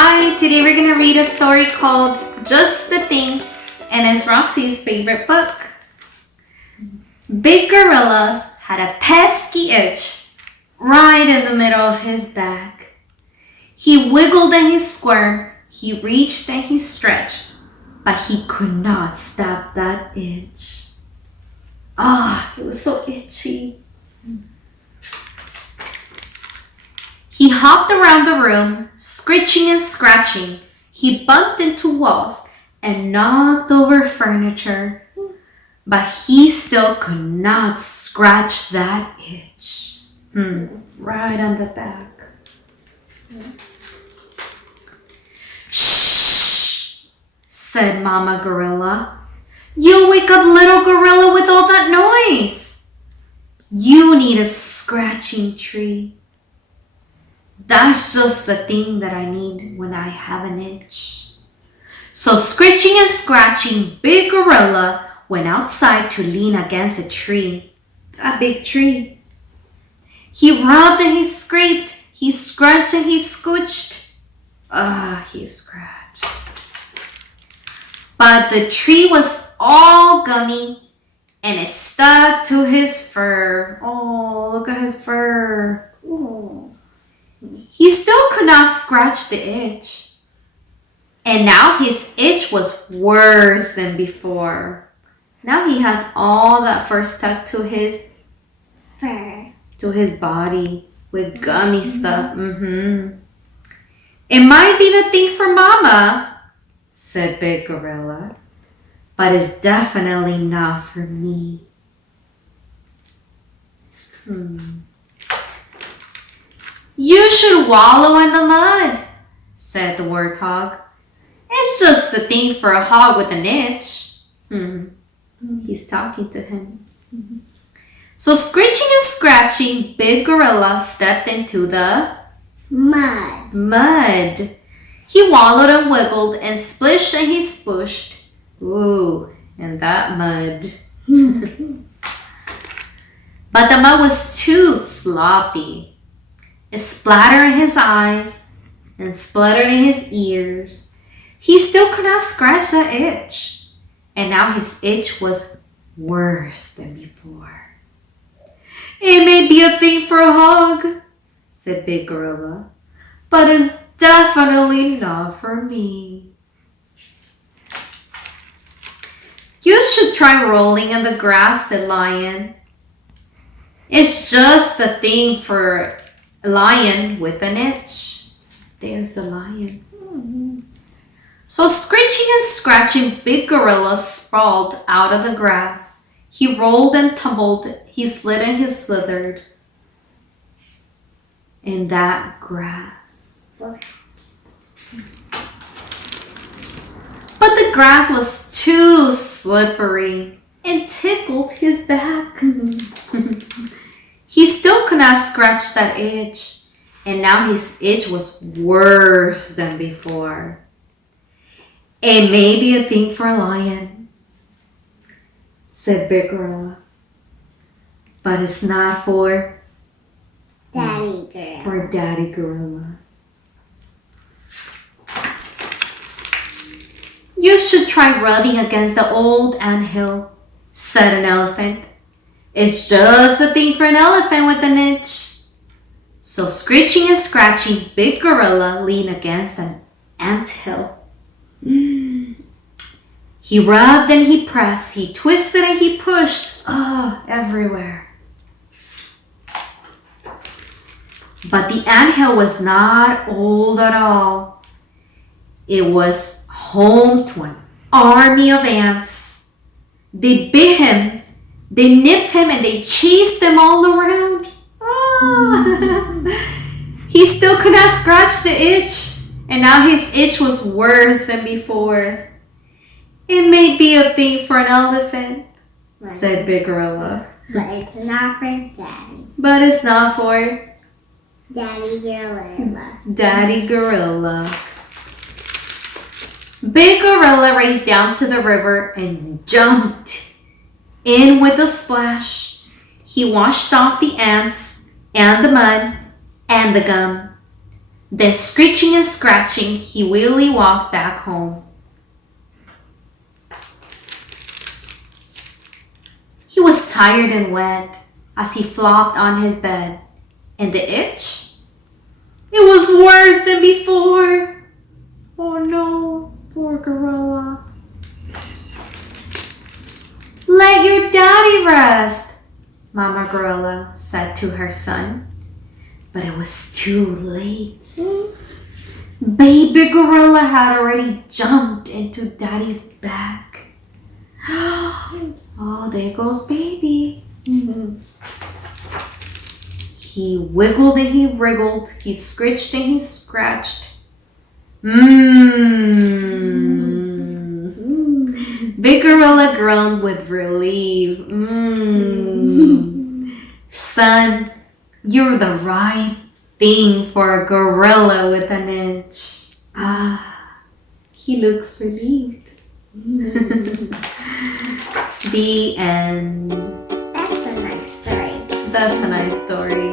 Hi, today we're going to read a story called Just the Thing, and it's Roxy's favorite book. Big Gorilla had a pesky itch right in the middle of his back. He wiggled and he squirmed, he reached and he stretched, but he could not stop that itch. It was so itchy. He hopped around the room, scritching and scratching. He bumped into walls and knocked over furniture, but he still could not scratch that itch. Right on the back. Shh, said Mama Gorilla. You'll wake up little gorilla with all that noise. You need a scratching tree. That's just the thing that I need when I have an itch. So scritching and scratching, Big Gorilla went outside to lean against a tree. A big tree. He rubbed and he scraped. He scrunched and he scooched. He scratched. But the tree was all gummy and it stuck to his fur. Oh, look at his fur. Ooh. He still could not scratch the itch. And now his itch was worse than before. Now he has all that fur stuck to his fur, to his body with gummy stuff. It might be the thing for Mama, said Big Gorilla, but it's definitely not for me. You should wallow in the mud, said the warthog. It's just the thing for a hog with an itch. He's talking to him. So screeching and scratching, Big Gorilla stepped into the mud. He wallowed and wiggled and splished and he splooshed. Ooh, in that mud. But the mud was too sloppy. It splattered in his eyes and spluttered in his ears. He still could not scratch that itch. And now his itch was worse than before. It may be a thing for a hog, said Big Gorilla, but it's definitely not for me. You should try rolling in the grass, said Lion. It's just the thing for a lion with an itch. There's the lion. So screeching and scratching, Big Gorilla sprawled out of the grass. He rolled and tumbled. He slid and he slithered in that grass. But the grass was too slippery and tickled his back. He still could not scratch that itch, and now his itch was worse than before. It may be a thing for a lion, said Big Gorilla, but it's not for Daddy Gorilla. You should try rubbing against the old anthill, said an elephant. It's just the thing for an elephant with an itch. So screeching and scratching, Big Gorilla leaned against an anthill. He rubbed and he pressed, he twisted and he pushed, everywhere. But the anthill was not old at all. It was home to an army of ants. They bit him, they nipped him, and they chased him all around. He still could not scratch the itch, and now his itch was worse than before. It may be a thing for an elephant, said Big Gorilla. But it's not for Daddy. But it's not for Daddy Gorilla. Daddy Gorilla. Big Gorilla raced down to the river and jumped in with a splash. He washed off the ants and the mud and the gum. Then screeching and scratching, he wearily walked back home. He was tired and wet as he flopped on his bed. And the itch? It was worse than before. Oh no, poor gorilla. Let your daddy rest, Mama Gorilla said to her son. But it was too late. Baby Gorilla had already jumped into Daddy's back. Oh, there goes baby. He wiggled and he wriggled. He scritched and he scratched. Big Gorilla groaned with relief. Son, you're the right thing for a gorilla with an itch. He looks relieved. The end. That's a nice story. That's a nice story.